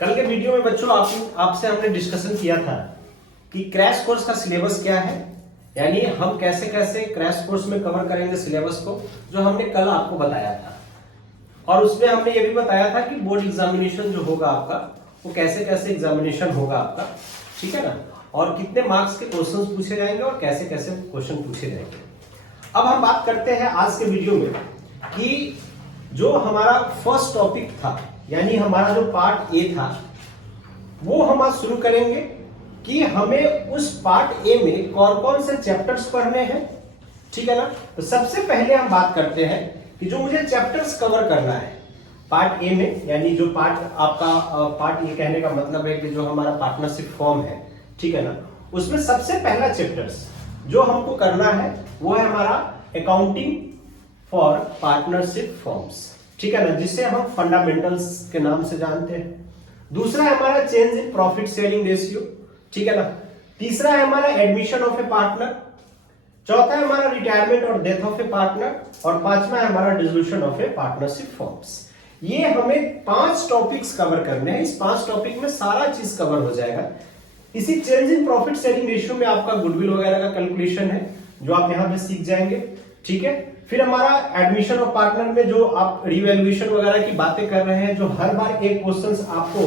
कल के वीडियो में बच्चों आपसे हमने डिस्कशन किया था कि क्रैश कोर्स का सिलेबस क्या है, यानी हम कैसे कैसे क्रैश कोर्स में कवर करेंगे सिलेबस को, जो हमने कल आपको बताया था। और उसमें हमने ये भी बताया था कि बोर्ड एग्जामिनेशन जो होगा आपका, वो कैसे कैसे एग्जामिनेशन होगा आपका, ठीक है ना, और कितने मार्क्स के क्वेश्चंस पूछे जाएंगे और कैसे कैसे क्वेश्चन पूछे जाएंगे। अब हम बात करते हैं आज के वीडियो में कि जो हमारा फर्स्ट टॉपिक था, यानी हमारा जो पार्ट ए था, वो हम आज शुरू करेंगे कि हमें उस पार्ट ए में कौन कौन से चैप्टर्स पढ़ने हैं, ठीक है ना। तो सबसे पहले हम बात करते हैं कि जो मुझे चैप्टर्स कवर करना है पार्ट ए में, यानी जो पार्ट आपका पार्ट ए कहने का मतलब है कि जो हमारा पार्टनरशिप फॉर्म है, ठीक है ना, उसमें सबसे पहला चैप्टर्स जो हमको करना है वो है हमारा अकाउंटिंग फॉर पार्टनरशिप फॉर्म्स, ठीक है ना, जिसे हम फंडामेंटल्स के नाम से जानते हैं। दूसरा है हमारा change in profit sharing ratio, ठीक है ना। तीसरा है हमारा एडमिशन ऑफ ए पार्टनर। चौथा है हमारा रिटायरमेंट और डेथ ऑफ ए पार्टनर। और पांचवा है हमारा dissolution of A partnership forms. ये हमें 5 टॉपिक्स कवर करने हैं। इस 5 टॉपिक में सारा चीज कवर हो जाएगा। इसी change in profit sharing ratio में आपका गुडविल वगैरह का कैलकुलेशन है, जो आप यहां पे सीख जाएंगे, ठीक है। फिर हमारा एडमिशन ऑफ पार्टनर में जो आप रिवैल्यूएशन वगैरह की बातें कर रहे हैं, जो हर बार एक क्वेश्चंस आपको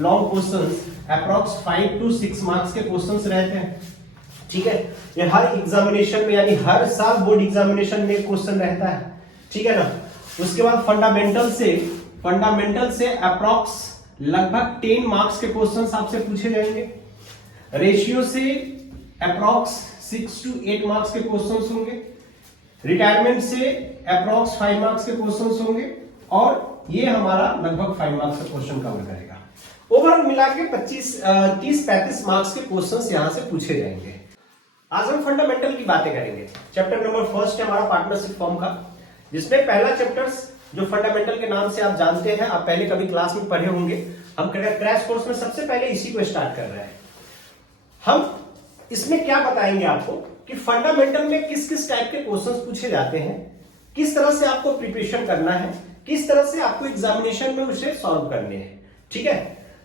long questions approx 5 to 6 marks के क्वेश्चंस रहते हैं, ठीक है। ये हर एग्जामिनेशन में, यानी हर साल बोर्ड एग्जामिनेशन में एक क्वेश्चन रहता है, ठीक है ना। उसके बाद फंडामेंटल से अप्रॉक्स लगभग 10 मार्क्स के क्वेश्चंस आपसे पूछे जाएंगे। रेशियो से अप्रॉक्स 6 to 8 मार्क्स के क्वेश्चंस होंगे। रिटायरमेंट से अप्रॉक्स 5 मार्क्स के क्वेश्चंस होंगे। और ये हमारा लगभग 5 मार्क्स का क्वेश्चन कवर करेगा। ओवरऑल मिला के 30-35 मार्क्स के क्वेश्चंस यहां से पूछे जाएंगे। आज हम फंडामेंटल की बातें करेंगे। चैप्टर नंबर फर्स्ट है हमारा पार्टनरशिप फॉर्म का, जिसमें पहला चैप्टर्स जो फंडामेंटल के नाम से आप जानते हैं, आप पहले कभी क्लास में पढ़े होंगे। हम क्रैश कोर्स में सबसे पहले इसी को स्टार्ट कर रहे हैं। हम इसमें क्या बताएंगे आपको कि फंडामेंटल में किस किस टाइप के क्वेश्चंस पूछे जाते हैं, किस तरह से आपको प्रिपरेशन करना है, किस तरह से आपको एग्जामिनेशन में उसे सॉल्व करने हैं, ठीक है।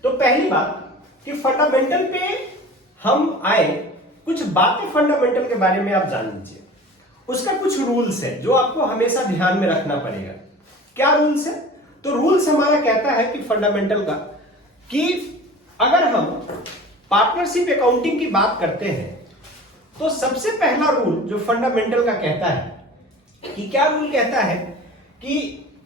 तो पहली बात कि फंडामेंटल पे हम आए, कुछ बातें फंडामेंटल के बारे में आप जान लीजिए। उसका कुछ रूल्स है जो आपको हमेशा ध्यान में रखना पड़ेगा। क्या रूल्स है? तो रूल्स हमारा कहता है कि फंडामेंटल का, कि अगर हम पार्टनरशिप अकाउंटिंग की बात करते हैं तो सबसे पहला रूल जो फंडामेंटल का कहता है कि क्या रूल कहता है कि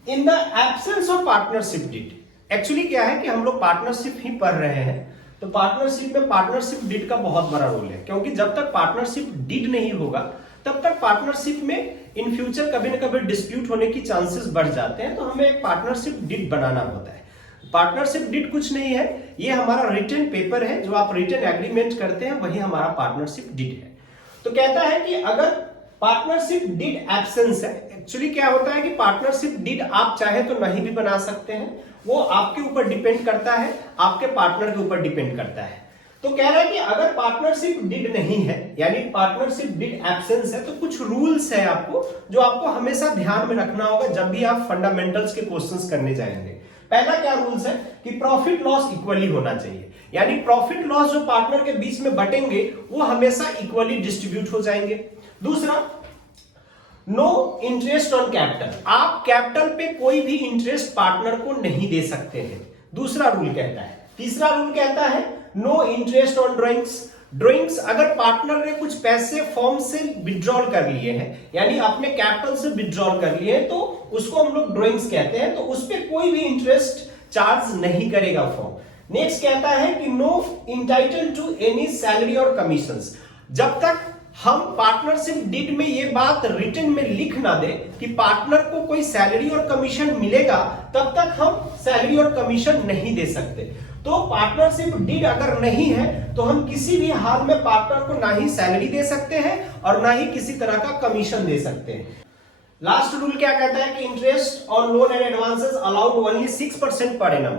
in the absence of partnership deed, actually क्या है कि हम लोग पार्टनरशिप ही पढ़ रहे हैं, तो पार्टनरशिप में पार्टनरशिप डीड का बहुत बड़ा रोल है। क्योंकि जब तक पार्टनरशिप डीड नहीं होगा तब तक पार्टनरशिप में इन फ्यूचर कभी ना कभी डिस्प्यूट होने की चांसेस बढ़ जाते हैं। तो हमें एक पार्टनरशिप डीड बनाना होता है। पार्टनरशिप डीड कुछ नहीं है, ये हमारा रिटन पेपर है, जो आप रिटन एग्रीमेंट करते हैं, वही हमारा पार्टनरशिप डीड है। तो कहता है कि अगर पार्टनरशिप डीड एब्सेंस है, एक्चुअली क्या होता है कि पार्टनरशिप डीड आप चाहे तो नहीं भी बना सकते हैं, वो आपके ऊपर डिपेंड करता है, आपके पार्टनर के ऊपर डिपेंड करता है। तो कह रहा है कि अगर पार्टनरशिप डीड नहीं है, यानी पार्टनरशिप डीड एब्सेंस है, तो कुछ रूल्स है आपको, जो आपको हमेशा ध्यान में रखना होगा जब भी आप फंडामेंटल्स के क्वेश्चंस करने जाएंगे। पहला क्या रूल्स है कि प्रॉफिट लॉस इक्वली होना चाहिए, यानी प्रॉफिट लॉस जो पार्टनर के बीच में बटेंगे वो हमेशा इक्वली डिस्ट्रीब्यूट हो जाएंगे। दूसरा, नो इंटरेस्ट ऑन कैपिटल, आप कैपिटल पे कोई भी इंटरेस्ट पार्टनर को नहीं दे सकते हैं, दूसरा रूल कहता है। तीसरा रूल कहता है नो इंटरेस्ट ऑन ड्रॉइंग्स, अगर पार्टनर ने कुछ पैसे फॉर्म से विड्रॉल कर लिए हैं, यानी अपने कैपिटल से विड्रॉल कर लिए हैं, तो उसको हम लोग ड्रॉइंग्स कहते हैं, तो उस पर कोई भी इंटरेस्ट चार्ज नहीं करेगा फॉर्म। नेक्स्ट कहता है कि no entitle to any salary और कमीशंस, जब तक हम पार्टनरशिप डीड में ये बात रिटन में लिख ना दे कि पार्टनर को कोई सैलरी और कमीशन मिलेगा, तब तक हम सैलरी और कमीशन नहीं दे सकते। तो पार्टनरशिप डीड अगर नहीं है तो हम किसी भी हाल में पार्टनर को ना ही सैलरी दे सकते हैं और ना ही किसी तरह का कमीशन दे सकते हैं। लास्ट रूल क्या कहता है कि interest on loan and advances allowed only 6% per annum.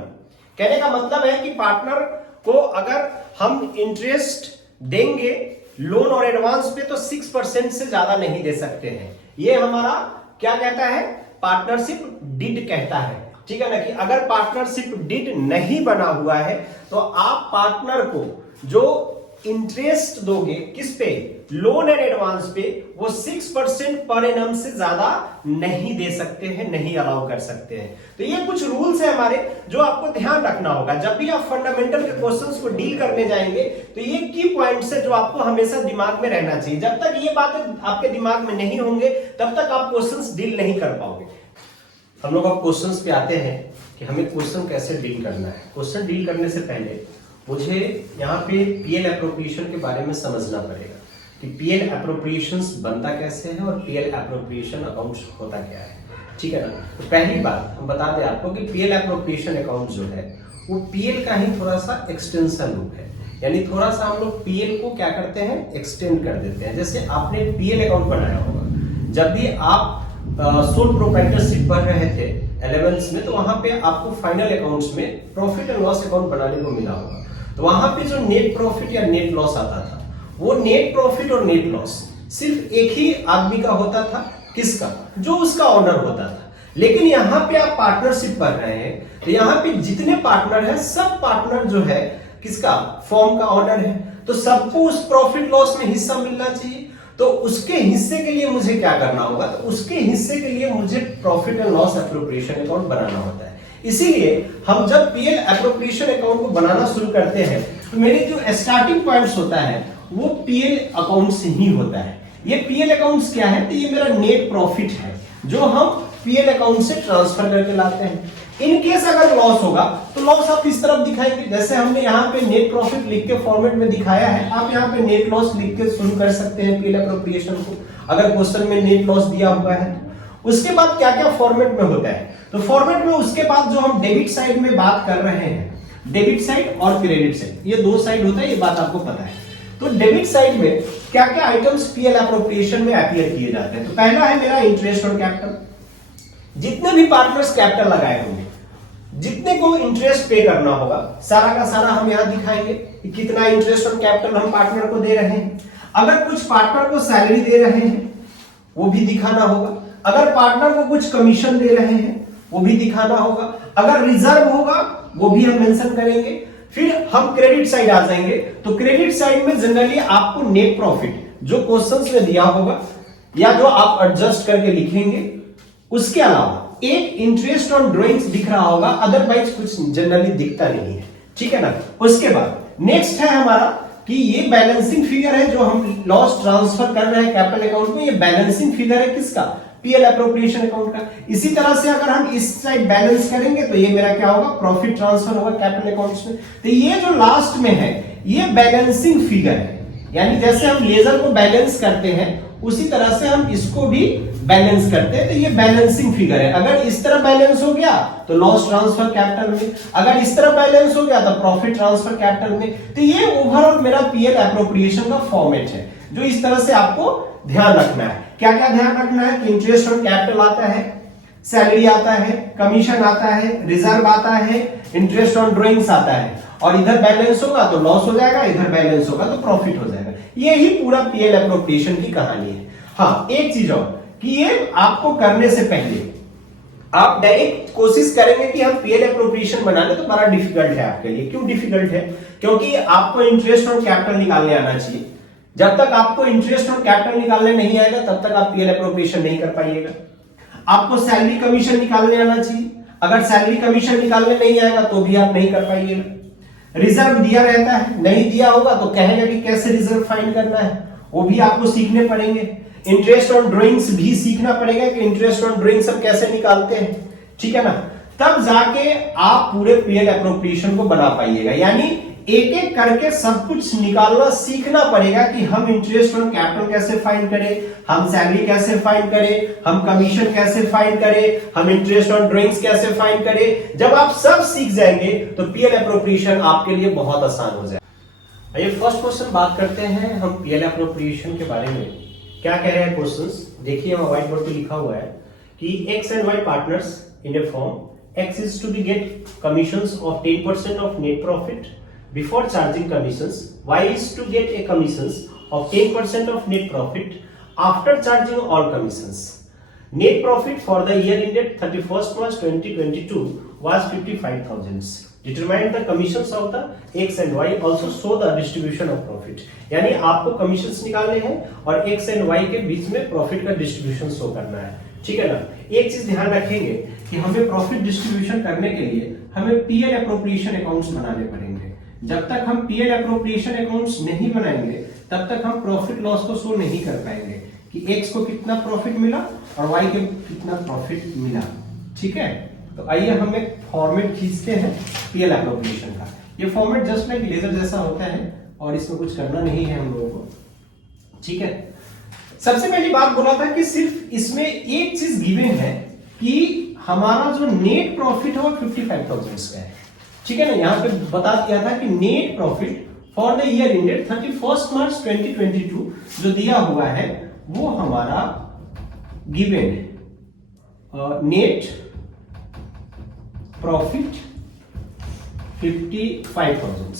कहने का मतलब है कि पार्टनर को अगर हम इंटरेस्ट देंगे लोन और एडवांस पे तो 6% से ज्यादा नहीं दे सकते हैं। ये हमारा क्या कहता है, पार्टनरशिप डीड कहता है। ठीक है ना, कि अगर पार्टनरशिप डीड नहीं बना हुआ है तो आप पार्टनर को जो इंटरेस्ट दोगे किस पे, लोन एंड एडवांस पे, वो 6% पर एनम से ज्यादा नहीं दे सकते हैं, नहीं अलाउ कर सकते हैं। तो ये कुछ रूल्स है हमारे जो आपको ध्यान रखना होगा जब भी आप फंडामेंटल के क्वेश्चंस को डील करने जाएंगे। तो ये की पॉइंट्स है जो आपको हमेशा दिमाग में रहना चाहिए। जब तक ये बातें आपके दिमाग में नहीं होंगे तब तक आप क्वेश्चंस डील नहीं कर पाओगे। हम लोग अब क्वेश्चंस पे आते हैं कि हमें क्वेश्चन कैसे डील करना है। क्वेश्चन डील करने से पहले मुझे यहाँ पे पीएल एप्रोप्रिएशन के बारे में समझना पड़ेगा कि पीएल एप्रोप्रिएशंस बनता कैसे है और पीएल एप्रोप्रिएशन अकाउंट होता क्या है, ठीक है ना। तो पहली बात हम बता दें आपको कि पीएल एप्रोप्रिएशन अकाउंट जो है वो पीएल का ही थोड़ा सा एक्सटेंशन रूप है, यानी थोड़ा सा हम लोग पीएल को क्या करते हैं, एक्सटेंड कर देते हैं। जैसे आपने पीएल अकाउंट बनाया होगा, जब भी आप सोल प्रोप्राइटरशिप पढ़ रहे थे 11th में, तो वहां पे आपको फाइनल अकाउंट्स में प्रॉफिट एंड लॉस अकाउंट बनाने को मिला होगा। तो वहां पे जो नेट प्रॉफिट या नेट लॉस आता था, वो नेट प्रॉफिट और नेट लॉस सिर्फ एक ही आदमी का होता था, किसका, जो उसका ऑनर होता था। लेकिन यहाँ पे आप पार्टनरशिप कर रहे हैं तो यहाँ पे जितने पार्टनर हैं सब पार्टनर जो है किसका, फॉर्म का ऑनर है, तो सबको उस प्रॉफिट लॉस में हिस्सा मिलना चाहिए। तो उसके हिस्से के लिए मुझे क्या करना होगा, तो उसके हिस्से के लिए मुझे profit and loss appropriation account बनाना होता है। इसीलिए हम जब पीएल एप्रोप्रिएशन अकाउंट को बनाना शुरू करते हैं तो मेरे जो स्टार्टिंग पॉइंट्स होता है वो पीएल अकाउंट से ही होता है। ये पीएल अकाउंट्स क्या है, तो ये मेरा नेट प्रॉफिट है जो हम पीएल अकाउंट से ट्रांसफर करके लाते हैं। इन केस अगर लॉस होगा तो लॉस आप इस तरफ दिखाएंगे, जैसे हमने यहाँ पे नेट प्रॉफिट लिख के फॉर्मेट में दिखाया है, आप यहाँ पे नेट लॉस लिख के शुरू कर सकते हैं पीएल एप्रोप्रिएशन को, अगर क्वेश्चन में नेट लॉस दिया हुआ है। उसके बाद क्या क्या फॉर्मेट में होता है, तो फॉर्मेट में उसके बाद जो हम डेबिट साइड में बात कर रहे हैं, डेबिट साइड और क्रेडिट साइड, ये दो साइड होता है, ये बात आपको पता है। तो डेबिट साइड में क्या क्या आइटम्स पीएल एप्रोप्रिएशन में अपीयर किए जाते हैं। तो पहला है मेरा इंटरेस्ट और कैपिटल। जितने भी पार्टनर्स कैपिटल लगाए होंगे, जितने को इंटरेस्ट पे करना होगा, सारा का सारा हम यहां दिखाएंगे कि कितना इंटरेस्ट और कैपिटल हम पार्टनर को दे रहे हैं। अगर कुछ पार्टनर को सैलरी दे रहे हैं वो भी दिखाना होगा, अगर पार्टनर को कुछ कमीशन दे रहे हैं वो भी दिखाना होगा, अगर रिजर्व होगा वो भी हम मेंशन करेंगे। फिर हम क्रेडिट साइड आ जाएंगे, तो क्रेडिट साइड में जनरली आपको नेट प्रॉफिट जो क्वेश्चंस में दिया होगा या जो आप एडजस्ट करके लिखेंगे, उसके अलावा एक इंटरेस्ट ऑन ड्रॉइंग्स दिख रहा होगा, अदरवाइज कुछ जनरली दिखता नहीं है, ठीक है ना। उसके बाद नेक्स्ट है हमारा कि ये बैलेंसिंग फिगर है जो हम लॉस ट्रांसफर कर रहे हैं कैपिटल अकाउंट में, ये बैलेंसिंग फिगर है किसका, पीएल एप्रोप्रिएशन अकाउंट का। इसी तरह से अगर हम इस साइड बैलेंस करेंगे तो ये मेरा क्या होगा, प्रॉफिट ट्रांसफर होगा कैपिटल अकाउंट्स में। तो ये जो लास्ट में है ये बैलेंसिंग फिगर है, यानी जैसे हम लेजर को बैलेंस करते हैं उसी तरह से हम इसको भी बैलेंस करते हैं। तो ये बैलेंसिंग फिगर है, अगर इस तरह बैलेंस हो गया तो लॉस ट्रांसफर कैपिटल में, अगर इस तरह बैलेंस हो गया तो प्रॉफिट ट्रांसफर कैपिटल में। तो ये ओवरऑल मेरा पीएल एप्रोप्रिएशन का फॉर्मेट है जो इस तरह से आपको ध्यान रखना है। क्या क्या ध्यान रखना है कि इंटरेस्ट ऑन कैपिटल आता है, सैलरी आता है, कमीशन आता है, रिजर्व आता है, इंटरेस्ट ऑन ड्रॉइंग्स आता है, और इधर बैलेंस होगा तो लॉस हो जाएगा, इधर बैलेंस होगा तो प्रॉफिट हो जाएगा। ये ही पूरा पीएल एप्रोप्रिएशन की कहानी है। हाँ, एक चीज और कि ये आपको करने से पहले आप डायरेक्ट कोशिश करेंगे कि हम पीएल एप्रोप्रिएशन बना ले, तो बड़ा डिफिकल्ट है आपके लिए। क्यों डिफिकल्ट है, क्योंकि आपको इंटरेस्ट ऑन कैपिटल निकालने आना चाहिए। जब तक आपको इंटरेस्ट और कैपिटल निकालने नहीं आएगा तब तक आप पीएल एप्रोप्रिएशन नहीं कर पाइएगा। आपको सैलरी कमीशन निकालने आना चाहिए, अगर सैलरी कमीशन निकालने नहीं आएगा तो भी आप नहीं कर पाइएगा। रिजर्व दिया रहता है, नहीं दिया होगा तो कहेगा कि कैसे रिजर्व फाइंड करना है, वो भी आपको सीखने पड़ेंगे। इंटरेस्ट ऑन ड्रॉइंग्स भी सीखना पड़ेगा कि इंटरेस्ट ऑन ड्रॉइंग्स सब कैसे निकालते हैं, ठीक है ना। तब जाके आप पूरे पीएल एप्रोप्रिएशन को बना पाइएगा। यानी एक एक करके सब कुछ निकालना सीखना पड़ेगा कि हम इंटरेस्ट ऑन कैपिटल कैसे फाइंड करें, हम सैलरी कैसे फाइंड करें, हम कमीशन कैसे फाइंड करें, हम इंटरेस्ट ऑन ड्रॉइंग्स कैसे फाइंड करें। जब आप सब सीख जाएंगे तो पीएल एप्रोप्रिएशन आपके लिए बहुत आसान हो जाएगा। ये फर्स्ट क्वेश्चन बात करते हैं हम पीएल एप्रोप्रिएशन के बारे में। क्या कह रहे हैं क्वेश्चंस, देखिए वहां व्हाइट बोर्ड पे लिखा हुआ है कि X and Y partners in a form, X is to be get commissions of 10% of net profit before charging commissions, y is to get a commissions of 10% of net profit after charging all commissions. Net profit for the year ended 31st March 2022 was 55,000. Determine the commissions of the X and Y. Also show the distribution of profit. यानी आपको commissions निकालने हैं और X and Y के बीच में profit का distribution show करना है, ठीक है ना। एक चीज ध्यान रखेंगे कि हमें प्रॉफिट डिस्ट्रीब्यूशन करने के लिए हमें पीएल एप्रोप्रिएशन अकाउंट्स बनाने पड़ेंगे। जब तक हम पीएल एप्रोप्रिएशन अकाउंट्स नहीं बनाएंगे तब तक हम प्रॉफिट लॉस को शो नहीं कर पाएंगे कि X को कितना प्रॉफिट मिला और Y को कितना प्रॉफिट मिला, ठीक है। तो आइए हम एक फॉर्मेट खींचते हैं पीएल एप्रोप्रिएशन का। ये फॉर्मेट जस्ट लाइक लेजर जैसा होता है और इसमें कुछ करना नहीं है हम लोगों को, ठीक है। सबसे पहली बात बोला था कि सिर्फ इसमें एक चीज गिवन है कि हमारा जो नेट प्रॉफिट है वो 55,000 का है, ठीक है ना। यहां पे बता दिया था कि net profit for the year ended 31 मार्च 2022 जो दिया हुआ है वो हमारा गिवन है नेट प्रॉफिट 55,000,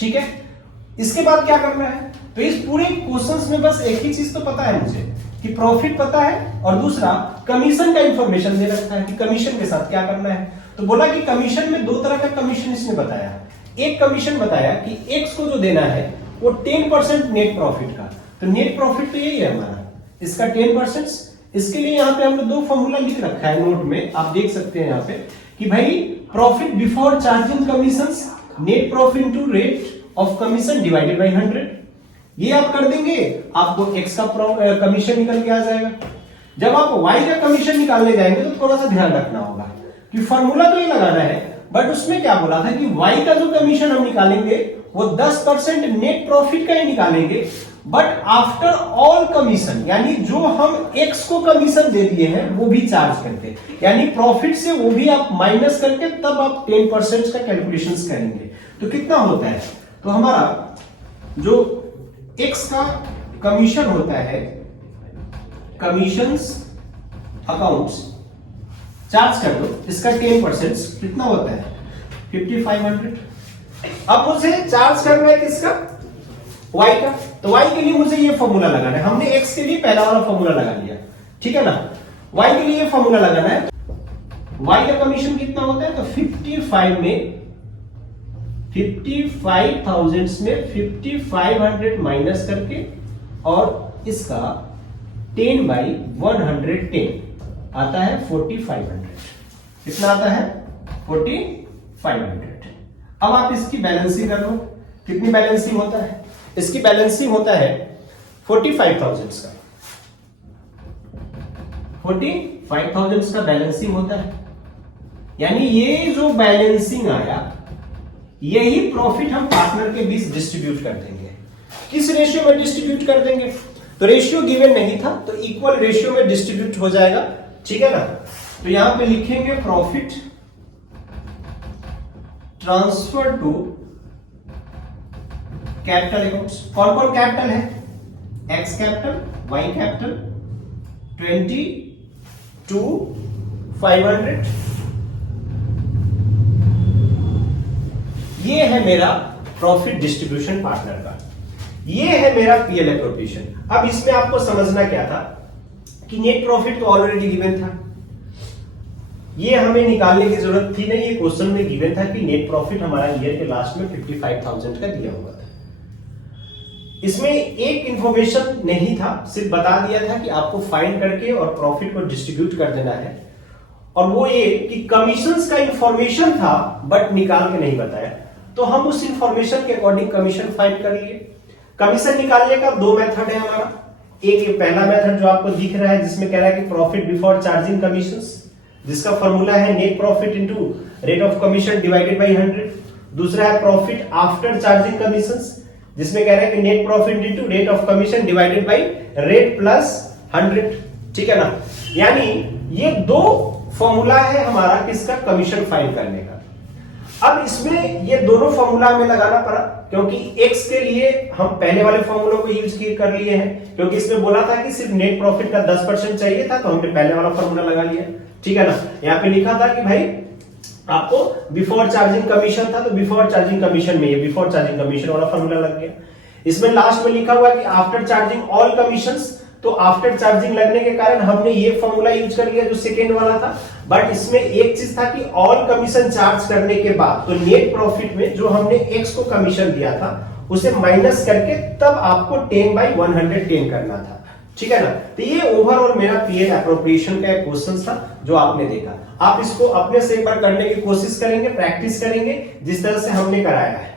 ठीक है। इसके बाद क्या करना है, तो इस पूरे क्वेश्चंस में बस एक ही चीज तो पता है मुझे कि प्रॉफिट पता है और दूसरा कमीशन का इंफॉर्मेशन दे रखा है कि कमीशन के साथ क्या करना है। तो बोला कि कमीशन में दो तरह का कमीशन इसने बताया। एक कमीशन बताया कि एक्स को जो देना है वो 10% नेट प्रॉफिट का, तो नेट प्रॉफिट तो यही है हमारा, इसका 10%। इसके लिए यहाँ पे हमने दो फॉर्मूला लिख रखा है नोट में, आप देख सकते हैं यहाँ पे कि भाई profit before charging commissions net profit into rate of commission divided by 100। ये आप कर देंगे आपको एक्स का कमीशन निकल के आ जाएगा। जब आप वाई का कमीशन निकालने जाएंगे तो थोड़ा सा ध्यान रखना होगा कि फॉर्मूला तो ये लगाना है बट उसमें क्या बोला था कि वाई का जो कमीशन हम निकालेंगे वो 10% नेट प्रॉफिट का ही निकालेंगे, बट आफ्टर ऑल कमीशन, यानी जो हम एक्स को कमीशन दे दिए हैं वो भी चार्ज करके, यानी प्रॉफिट से वो भी आप माइनस करके तब आप 10% का कैलकुलेशंस करेंगे। तो कितना होता है, तो हमारा जो एक्स का कमीशन होता है, कमीशंस अकाउंट्स चार्ज कर दो, इसका 10% कितना होता है 5500। अब मुझे चार्ज करना है किसका, y का, तो y के लिए मुझे ये फॉर्मूला लगाना है। हमने x के लिए पहला वाला फॉर्मूला लगा लिया, ठीक है ना। y के लिए ये फॉर्मूला लगाना है। y का कमीशन कितना होता है, तो 55 में 55,000 में 5500 माइनस करके और इसका 10/110 आता है 4500। कितना आता है 4500। अब आप इसकी बैलेंसिंग कर लो, कितनी बैलेंसिंग होता है, इसकी बैलेंसिंग होता है 45,000 का, 45,000 का बैलेंसिंग होता है। यानी ये जो बैलेंसिंग आया यही प्रॉफिट हम पार्टनर के बीच डिस्ट्रीब्यूट कर देंगे। किस रेशियो में डिस्ट्रीब्यूट कर देंगे, तो रेशियो गिवन नहीं था तो इक्वल रेशियो में डिस्ट्रीब्यूट हो जाएगा, ठीक है ना। तो यहां पे लिखेंगे profit transfer to capital accounts. कौन कौन कैपिटल है, एक्स कैपिटल, वाई कैपिटल, 22,500। ये है मेरा प्रॉफिट डिस्ट्रीब्यूशन पार्टनर का, ये है मेरा पीएल एप्रोप्रिएशन। अब इसमें आपको समझना क्या था कि नेट प्रॉफिट तो ऑलरेडी गिवन था, ये हमें निकालने की जरूरत थी नहीं, ये क्वेश्चन में गिवन था कि नेट प्रॉफिट हमारा ईयर के लास्ट में 55,000 का दिया हुआ था। इसमें एक इंफॉर्मेशन नहीं था, सिर्फ बता दिया था कि आपको फाइंड करके और प्रॉफिट को डिस्ट्रीब्यूट कर देना है, और वो ये कि कमीशंस का इंफॉर्मेशन था बट निकाल के नहीं बताया। तो हम उस इंफॉर्मेशन के अकॉर्डिंग कमीशन फाइंड कर लिए। कमीशन निकालने का दो मेथड है हमारा, एक ये पहला मेथड जो आपको दिख रहा है जिसमें कह रहा है कि प्रॉफिट बिफोर चार्जिंग कमीशंस, जिसका फॉर्मूला है net profit into rate of commission divided by 100। दूसरा है प्रॉफिट आफ्टर चार्जिंग कमीशंस, जिसमें कह रहा है कि net profit into rate of commission divided by rate plus 100, ठीक है ना। यानी ये दो फॉर्मूला है हमारा किसका, कमीशन फाइंड करने का। अब इसमें ये दोनों फॉर्मूला हमें लगाना पड़ा क्योंकि एक्स के लिए हम पहले वाले फॉर्मूलों को यूज कर लिए हैं, क्योंकि इसमें बोला था कि सिर्फ नेट प्रॉफिट का 10% चाहिए था तो हमने पहले वाला फॉर्मूला लगा लिया, ठीक है ना। यहाँ पे लिखा था कि भाई आपको बिफोर चार्जिंग कमीशन था तो बिफोर चार्जिंग कमीशन में ये बिफोर चार्जिंग कमीशन वाला फॉर्मूला लग गया। इसमें लास्ट में लिखा हुआ कि आफ्टर चार्जिंग ऑल कमीशंस तो आफ्टर चार्जिंग लगने के कारण हमने ये फॉर्मूला यूज कर लिया जो सेकेंड वाला था। बट इसमें एक चीज था कि ऑल कमीशन चार्ज करने के बाद तो नेट प्रॉफिट में जो हमने एक्स को कमीशन दिया था उसे माइनस करके तब आपको 10/110 करना था, ठीक है ना। तो ये ओवरऑल मेरा पीएल एप्रोप्रिएशन का एक क्वेश्चन था जो आपने देखा। आप इसको अपने से एक बार करने की कोशिश करेंगे, प्रैक्टिस करेंगे जिस तरह से हमने कराया है।